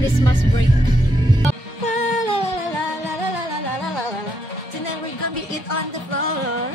Christmas break. Tonight we're gonna be eat on the floor.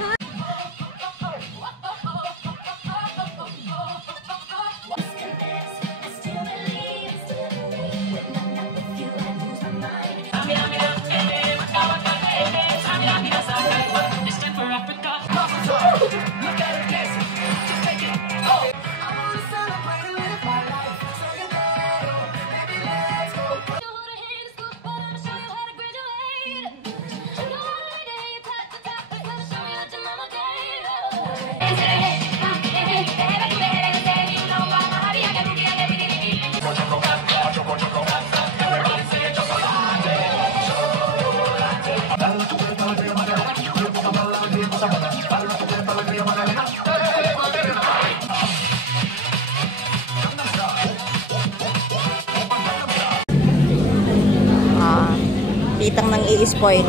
Kitang nang i-spoil.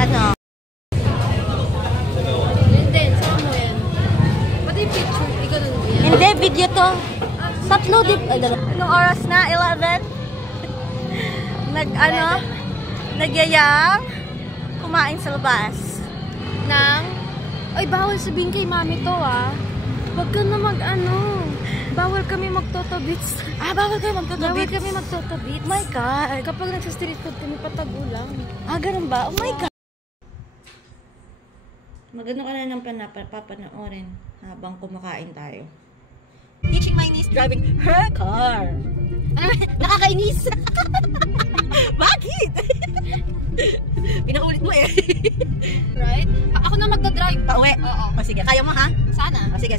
Ano? Hindi, saan mo yan? Pati yung picture, hindi ka nun yan. Hindi, video to. Tatlo din. Anong oras na? 11? Nagyayang kumain sa labas. Ay, bawal sabihin kay mami to ah. Huwag ka na bawal kami magtotobits. Bawal kayo magtotobits? Bawal kami magtotobits. Oh my God. Kapag nagsa-street food kami, patago lang. Ganun ba? Oh my God. Magano ka na ng papanoorin habang kumakain tayo. Teaching my niece driving her car. Nakakainis. Bakit? Pinaulit mo eh. Right? Ako na magdadrive. Pauwi? Oo. Sige, kaya mo ha? Sana. Sige.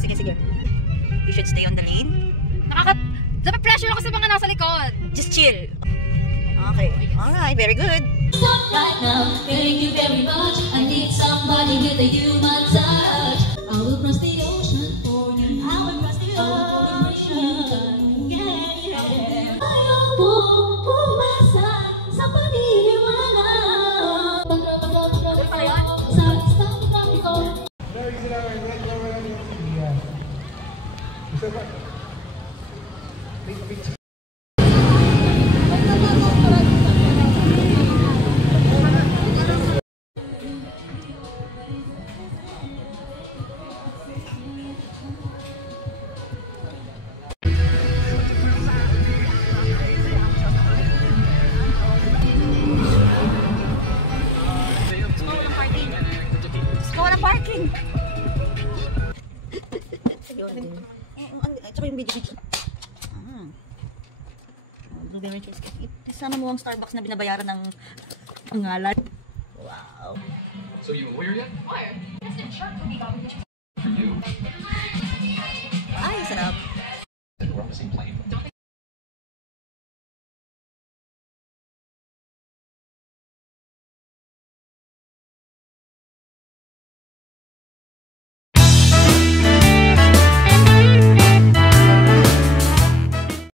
You should stay on the lane. Pressure ako sa mga nasa likod. Just chill. Okay. Alright, very good. Right now, thank you very much. I need somebody with a human touch. I will cross the ocean for you. I will cross the ocean. Yeah. Ayaw po umasa sa pag-iwala. Sa isang ko. Parking. Tsaka yung video. Blueberry cheesecake. Kasama mo ang Starbucks na binabayaran ng pangalan. Wow. So you a lawyer yet? Lawyer? That's the shirt for me, For you. Ay, sarap. We're on the same plane.